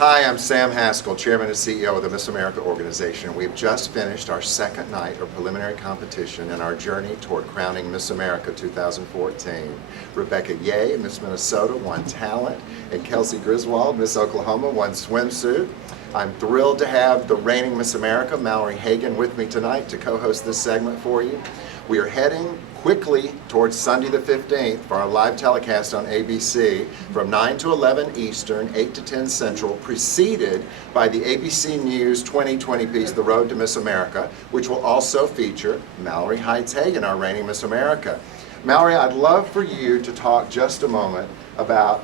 Hi, I'm Sam Haskell, Chairman and CEO of the Miss America organization. We've just finished our second night of preliminary competition in our journey toward crowning Miss America 2014. Rebecca Ye, Miss Minnesota, won talent, and Kelsey Griswold, Miss Oklahoma, won swimsuit. I'm thrilled to have the reigning Miss America, Mallory Hagan, with me tonight to co-host this segment for you. We are heading quickly towards Sunday the 15th for our live telecast on ABC from 9 to 11 Eastern, 8 to 10 Central, preceded by the ABC News 2020 piece, The Road to Miss America, which will also feature Mallory Hagan, our reigning Miss America. Mallory, I'd love for you to talk just a moment about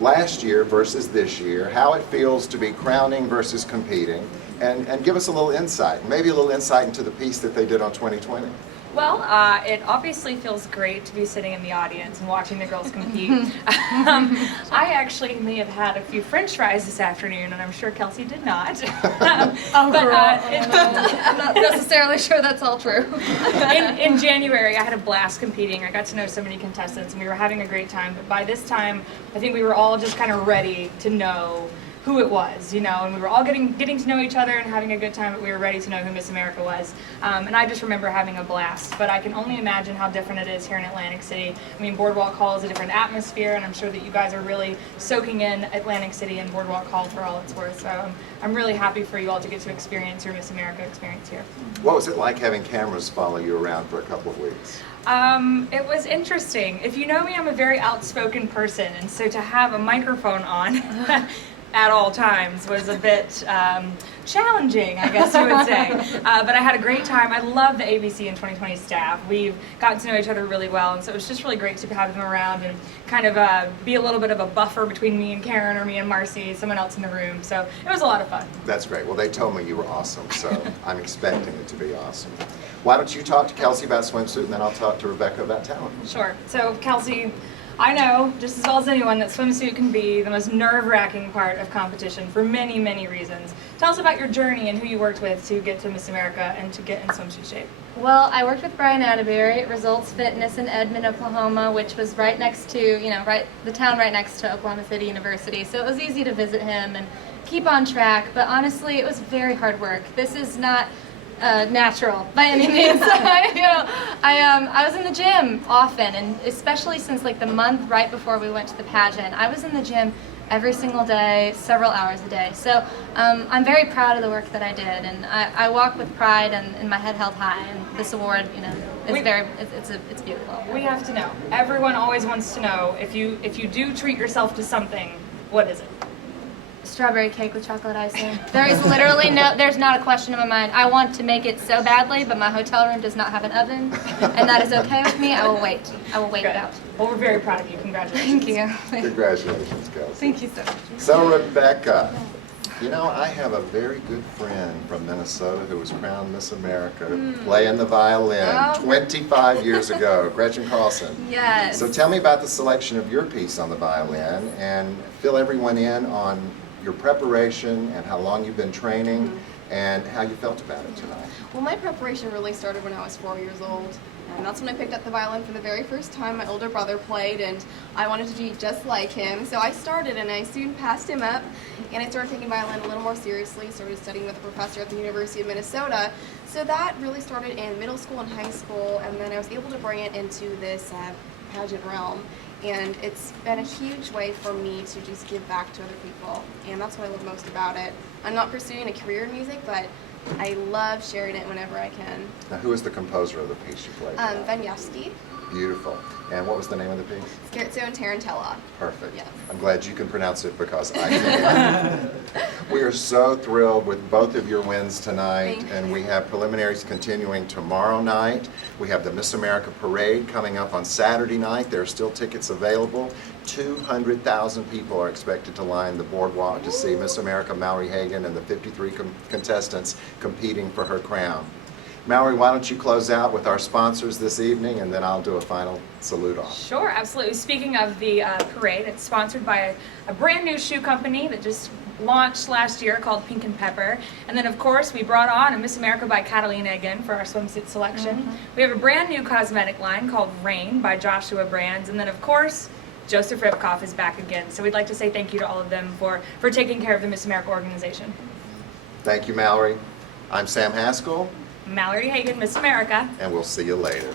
last year versus this year, how it feels to be crowning versus competing, and give us a little insight, maybe a little insight into the piece that they did on 2020. Well, it obviously feels great to be sitting in the audience and watching the girls compete. I actually may have had a few French fries this afternoon, and I'm sure Kelsey did not. I'm not necessarily sure that's all true. In January, I had a blast competing. I got to know so many contestants, and we were having a great time. But by this time, I think we were all just kind of ready to know who it was, you know, and we were all getting to know each other and having a good time, but we were ready to know who Miss America was. And I just remember having a blast, but I can only imagine how different it is here in Atlantic City. I mean, Boardwalk Hall is a different atmosphere, and I'm sure that you guys are really soaking in Atlantic City and Boardwalk Hall for all it's worth. So I'm really happy for you all to get to experience your Miss America experience here. What was it like having cameras follow you around for a couple of weeks? It was interesting. If you know me, I'm a very outspoken person, and so to have a microphone on at all times was a bit challenging, I guess you would say. But I had a great time. I love the ABC and 2020 staff. We've gotten to know each other really well, and so it was just really great to have them around and kind of be a little bit of a buffer between me and Karen or me and Marcy, someone else in the room. So it was a lot of fun. That's great. Well, they told me you were awesome, so I'm expecting it to be awesome. Why don't you talk to Kelsey about swimsuit, and then I'll talk to Rebecca about talent. Sure. So Kelsey, I know just as well as anyone that swimsuit can be the most nerve-wracking part of competition for many, many reasons. Tell us about your journey and who you worked with to get to Miss America and to get in swimsuit shape. Well, I worked with Brian Atterbury at Results Fitness in Edmond, Oklahoma, which was right next to, the town right next to Oklahoma City University. So it was easy to visit him and keep on track, but honestly, it was very hard work. This is not natural by any means. I was in the gym often, and especially since like the month right before we went to the pageant, I was in the gym every single day, several hours a day. So I'm very proud of the work that I did, and I walk with pride and my head held high. And this award, it's beautiful. We have to know. Everyone always wants to know if you do treat yourself to something, what is it? Strawberry cake with chocolate icing. There is literally there's not a question in my mind. I want to make it so badly, but my hotel room does not have an oven, and that is okay with me. I will wait it out. Well, we're very proud of you. Congratulations. Thank you. Congratulations, Kelsey. Thank you so much. So, Rebecca, I have a very good friend from Minnesota who was crowned Miss America playing the violin 25 years ago, Gretchen Carlson. Yes. So tell me about the selection of your piece on the violin, and fill everyone in on your preparation and how long you've been training and how you felt about it tonight. Well, my preparation really started when I was 4 years old. And that's when I picked up the violin for the very first time. My older brother played, and I wanted to be just like him. So I started, and I soon passed him up, and I started taking violin a little more seriously, started studying with a professor at the University of Minnesota. So that really started in middle school and high school, and then I was able to bring it into this pageant realm. And it's been a huge way for me to just give back to other people, and that's what I love most about it. I'm not pursuing a career in music, but I love sharing it whenever I can. Now, who is the composer of the piece you played? Vanyavsky. Beautiful. And what was the name of the piece? Scherzo and Tarantella. Perfect. Yes. I'm glad you can pronounce it because I can't. We are so thrilled with both of your wins tonight, and we have preliminaries continuing tomorrow night. We have the Miss America Parade coming up on Saturday night. There are still tickets available. 200,000 people are expected to line the boardwalk to see Miss America Mallory Hagan and the 53 contestants competing for her crown. Mallory, why don't you close out with our sponsors this evening, and then I'll do a final salute off. Sure, absolutely. Speaking of the parade, it's sponsored by a brand new shoe company that just launched last year called Pink and Pepper. And then, of course, we brought on a Miss America by Catalina again for our swimsuit selection. We have a brand new cosmetic line called Rain by Joshua Brands. And then, of course, Joseph Ripkoff is back again. So we'd like to say thank you to all of them for taking care of the Miss America organization. Thank you, Mallory. I'm Sam Haskell, Mallory Hagan, Miss America. and we'll see you later.